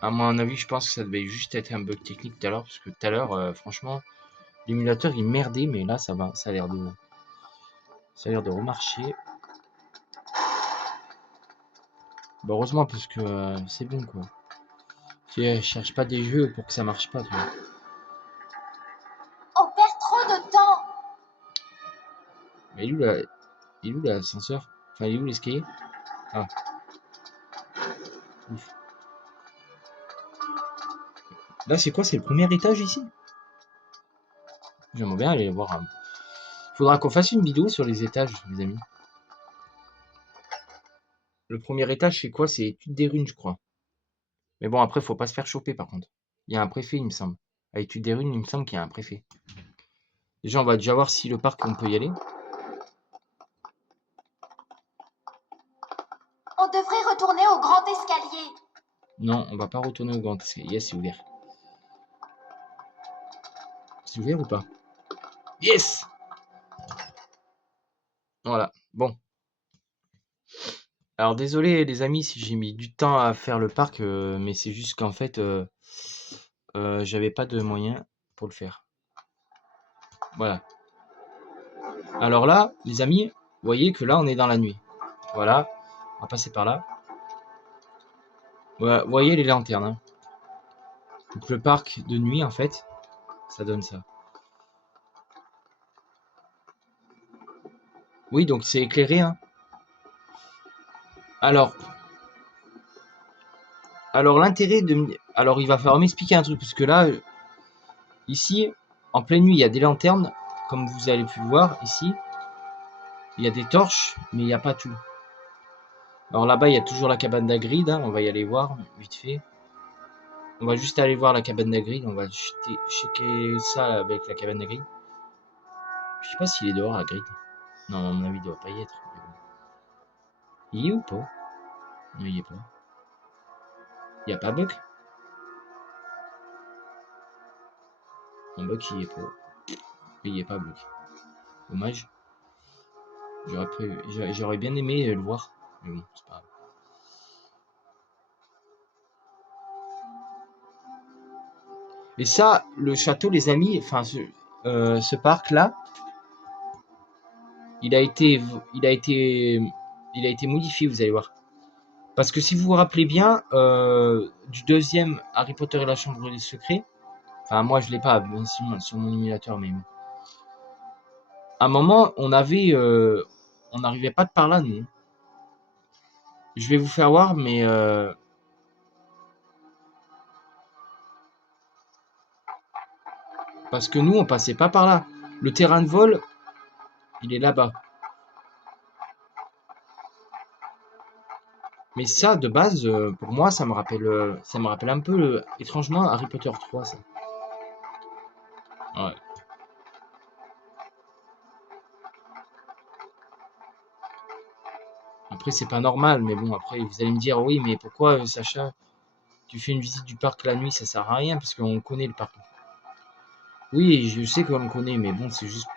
À mon avis, je pense que ça devait juste être un bug technique tout à l'heure, parce que tout à l'heure, franchement, l'émulateur il merdait, mais là ça va, ça a l'air de remarcher. Bah, heureusement parce que c'est bon quoi. Je cherche pas des jeux pour que ça marche pas, tu vois. On perd trop de temps. Mais il est où l'ascenseur? Enfin, il est où l'escalier? Ah, ouf. Là, c'est quoi? C'est le premier étage ici? J'aimerais bien aller voir. Faudra qu'on fasse une vidéo sur les étages, les amis. Le premier étage, c'est quoi? C'est Études des runes, je crois. Mais bon, après, faut pas se faire choper, par contre. Il y a un préfet, il me semble. À Études des runes, il me semble qu'il y a un préfet. Déjà, on va déjà voir si le parc, on peut y aller. On devrait retourner au grand escalier. Non, on va pas retourner au grand escalier. Yes, c'est ouvert. C'est ouvert ou pas? Yes! Voilà. Bon. Alors désolé les amis si j'ai mis du temps à faire le parc, mais c'est juste qu'en fait, j'avais pas de moyens pour le faire. Voilà. Alors là, les amis, vous voyez que là on est dans la nuit. Voilà, on va passer par là. Voilà, vous voyez les lanternes, hein. Donc le parc de nuit en fait, ça donne ça. Oui, donc c'est éclairé, hein. Alors, l'intérêt de... Alors il va falloir m'expliquer un truc, parce que là, ici, en pleine nuit, il y a des lanternes, comme vous avez pu le voir ici. Il y a des torches, mais il n'y a pas tout. Alors là-bas, il y a toujours la cabane d'Hagrid, hein, on va y aller voir vite fait. On va juste aller voir la cabane d'Hagrid, on va checker ça avec la cabane d'Hagrid. Je sais pas s'il est dehors, Hagrid. Non, à mon avis, il doit pas y être. Il y est ou pas? Non, il y est pas. Il y a pas Buck? Non, Buck, il y est pas. Il y est pas Buck. Dommage. J'aurais bien aimé le voir. Mais bon, c'est pas grave. Et ça, le château, les amis, enfin, ce parc-là, il a été, il a été, il a été modifié, vous allez voir. Parce que si vous vous rappelez bien, du deuxième Harry Potter et la Chambre des Secrets, enfin moi je l'ai pas sur mon émulateur, mais bon. À un moment, on n'arrivait pas de par là, nous. Je vais vous faire voir, mais parce que nous, on passait pas par là. Le terrain de vol, il est là-bas. Mais ça, de base, pour moi, ça me rappelle un peu, étrangement, Harry Potter 3, ça. Ouais. Après, c'est pas normal, mais bon, après, vous allez me dire, oui, mais pourquoi, Sacha, tu fais une visite du parc la nuit, ça sert à rien, parce qu'on connaît le parc. Oui, je sais qu'on le connaît, mais bon, c'est juste...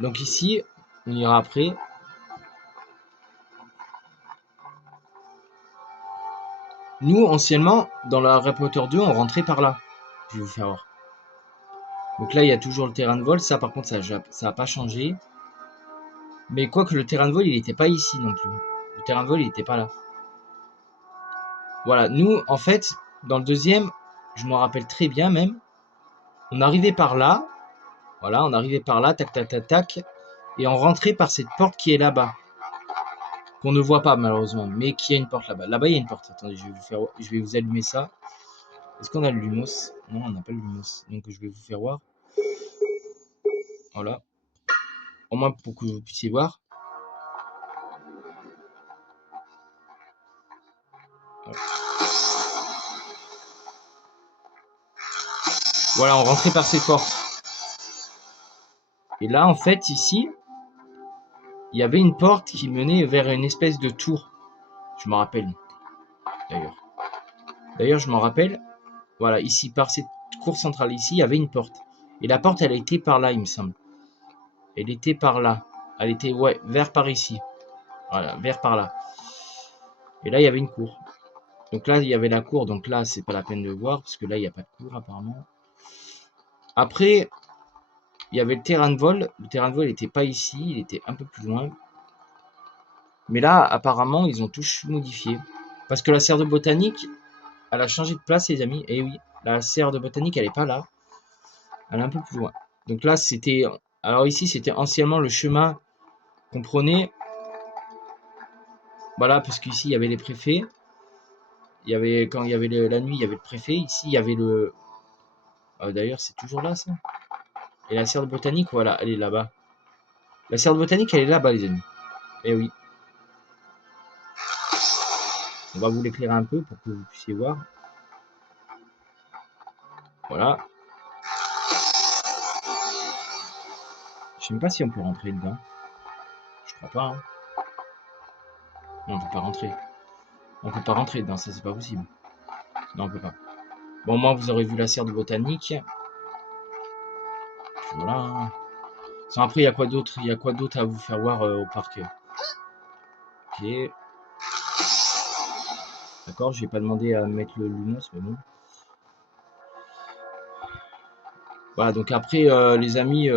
Donc ici, on ira après. Nous, anciennement, dans le Harry Potter 2, on rentrait par là. Je vais vous faire voir. Donc là, il y a toujours le terrain de vol. Ça, par contre, ça n'a pas changé. Mais quoique le terrain de vol, il n'était pas ici non plus. Le terrain de vol, il n'était pas là. Voilà, nous, en fait, dans le deuxième, je me rappelle très bien même, on arrivait par là. Voilà, on arrivait par là, tac, tac, tac, tac. Et on rentrait par cette porte qui est là-bas. Qu'on ne voit pas malheureusement, mais qui a une porte là-bas. Là-bas, il y a une porte. Attendez, je vais vous allumer ça. Est-ce qu'on a le lumos? Non, on n'a pas le lumos. Donc je vais vous faire voir. Voilà. Au moins pour que vous puissiez voir. Voilà, on rentrait par cette porte. Et là, en fait, ici, il y avait une porte qui menait vers une espèce de tour. Je me rappelle. D'ailleurs. D'ailleurs, je m'en rappelle. Voilà, ici, par cette cour centrale, ici, il y avait une porte. Et la porte, elle était par là, il me semble. Elle était par là. Elle était, ouais, vers par ici. Voilà, vers par là. Et là, il y avait une cour. Donc là, il y avait la cour. Donc là, c'est pas la peine de voir parce que là, il n'y a pas de cour apparemment. Après, il y avait le terrain de vol. Le terrain de vol n'était pas ici. Il était un peu plus loin. Mais là, apparemment, ils ont tout modifié. Parce que la serre de botanique, elle a changé de place, les amis. Et oui, la serre de botanique, elle est pas là. Elle est un peu plus loin. Donc là, c'était... Alors ici, c'était anciennement le chemin qu'on prenait. Voilà, parce qu'ici, il y avait les préfets. Il y avait, quand il y avait la nuit, il y avait le préfet. Ici, il y avait le... D'ailleurs, c'est toujours là, ça. Et la serre de botanique, voilà, elle est là-bas. La serre de botanique, elle est là-bas, les amis. Eh oui. On va vous l'éclairer un peu pour que vous puissiez voir. Voilà. Je sais même pas si on peut rentrer dedans. Je crois pas. Hein. Non, on peut pas rentrer. On peut pas rentrer dedans, ça c'est pas possible. Non, on peut pas. Bon, moi, vous aurez vu la serre de botanique. Puis voilà. Hein. Après, il y a quoi d'autre? Il y a quoi d'autre à vous faire voir au parc? Ok. D'accord, je vais pas demandé à mettre le Lumos, mais bon. Voilà, donc après, les amis,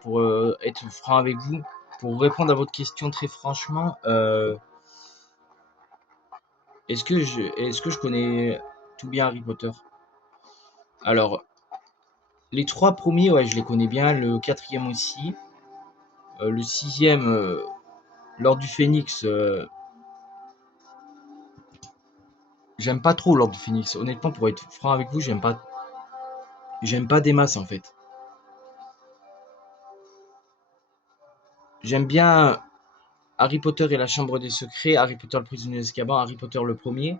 pour être franc avec vous, pour répondre à votre question très franchement, est-ce que je connais tout bien Harry Potter? Alors, les 3 premiers, ouais, je les connais bien. Le 4e aussi. Le 6e, l'Ordre du Phénix, j'aime pas trop l'Ordre du Phénix. Honnêtement, pour être franc avec vous, j'aime pas des masses en fait. J'aime bien Harry Potter et la Chambre des Secrets, Harry Potter le prisonnier d'Azkaban, Harry Potter le premier.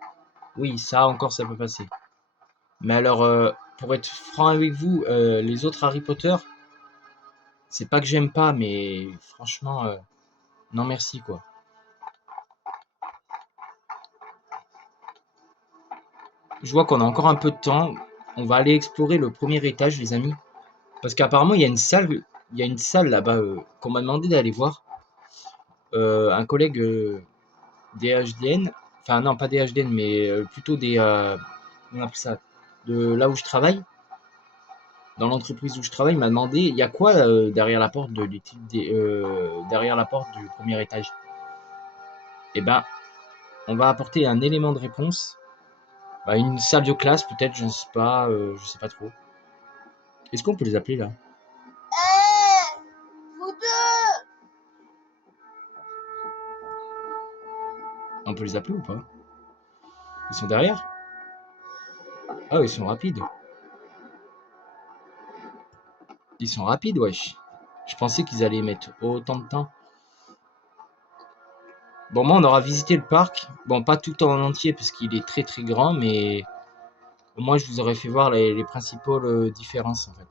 Oui, ça encore, ça peut passer. Mais alors, pour être franc avec vous, les autres Harry Potter, c'est pas que j'aime pas, mais franchement, non merci quoi. Je vois qu'on a encore un peu de temps. On va aller explorer le premier étage, les amis. Parce qu'apparemment, il y a une salle là-bas qu'on m'a demandé d'aller voir. Un collègue des HDN, enfin non, pas des HDN, mais plutôt des... on appelle ça, de là où je travaille, dans l'entreprise où je travaille, m'a demandé, il y a quoi derrière la porte de l'étude derrière la porte du premier étage? Eh ben, on va apporter un élément de réponse. Bah, une salle de classe, peut-être, je sais pas trop. Est-ce qu'on peut les appeler là? Hé, vous deux! On peut les appeler ou pas? Ils sont derrière? Ah, ils sont rapides. Ils sont rapides, wesh. Je pensais qu'ils allaient mettre autant de temps. Bon, moi, on aura visité le parc. Bon, pas tout en entier, parce qu'il est très très grand, mais au moins, je vous aurais fait voir les principales différences, en fait.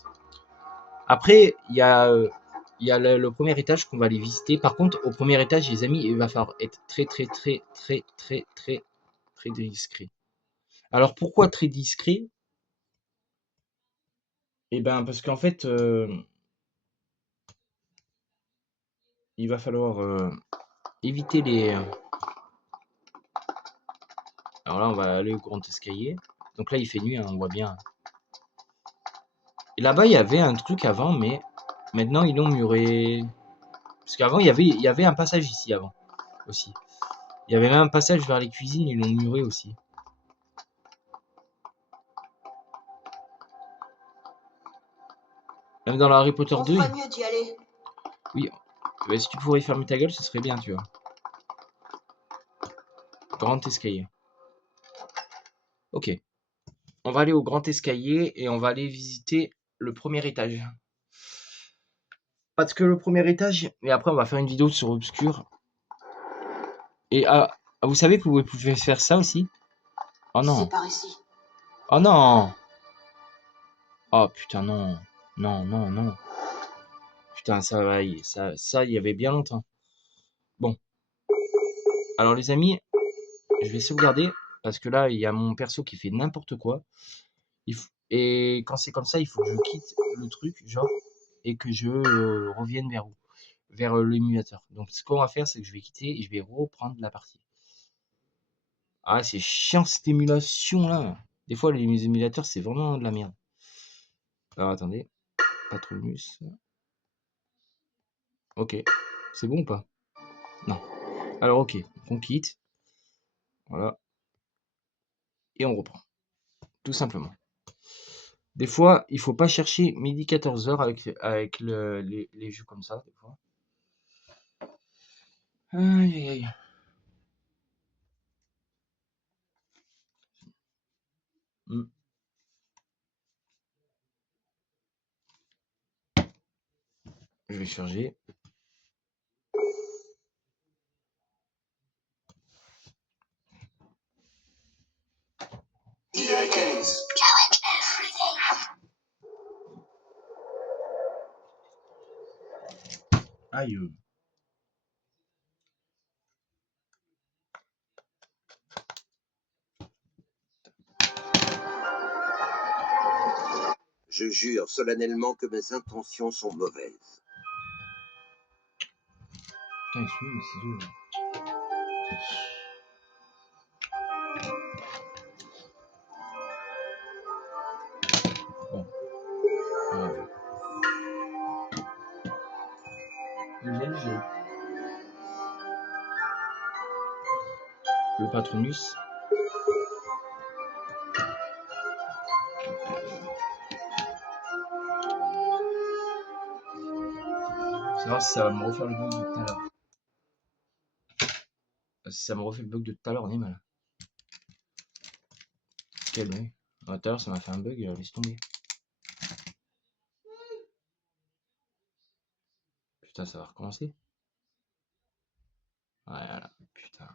Après, il y a le premier étage qu'on va aller visiter. Par contre, au premier étage, les amis, il va falloir être très très très très très très très discret. Alors, pourquoi très discret? Eh ben, parce qu'en fait, il va falloir éviter les... Alors là, on va aller au grand escalier. Donc là, il fait nuit, hein, on voit bien. Et là-bas, il y avait un truc avant, mais maintenant, ils l'ont muré. Parce qu'avant, il y avait un passage ici, avant, aussi. Il y avait même un passage vers les cuisines, ils l'ont muré aussi. Même dans la Harry Potter On 2, ferait mieux d'y aller. oui. Bah, si tu pourrais fermer ta gueule, ce serait bien, tu vois. Grand escalier. Ok. On va aller au grand escalier et on va aller visiter le premier étage. Parce que le premier étage, et après on va faire une vidéo sur Obscur. Et vous savez que vous pouvez faire ça aussi? Oh non. C'est par ici. Oh non. Oh putain non. Non, non, non. Putain, ça va, ça, il y avait bien longtemps. Bon. Alors les amis, je vais sauvegarder. Parce que là, il y a mon perso qui fait n'importe quoi. Et quand c'est comme ça, il faut que je quitte le truc, genre, et que je revienne vers où? Vers l'émulateur. Donc ce qu'on va faire, c'est que je vais quitter et je vais reprendre la partie. Ah, c'est chiant cette émulation là. Des fois, les émulateurs, c'est vraiment de la merde. Alors attendez, Patronus. Ok, c'est bon ou pas? Non. Alors ok, on quitte. Voilà. Et on reprend. Tout simplement. Des fois, il faut pas chercher midi 14h avec les jeux comme ça, des fois. Aïe aïe aïe. Hmm. Je vais charger. EA Games. Aïe. Je jure solennellement que mes intentions sont mauvaises. Putain, ils sont où mes ciseaux là? Bon. Voilà. Le Patronus. Faut savoir si ça va me refaire le bug de tout à l'heure. Si ça me refait le bug de tout à l'heure, on est mal. Quel bug? Tout à l'heure, ça m'a fait un bug, laisse tomber. Putain, ça va recommencer. Voilà, putain.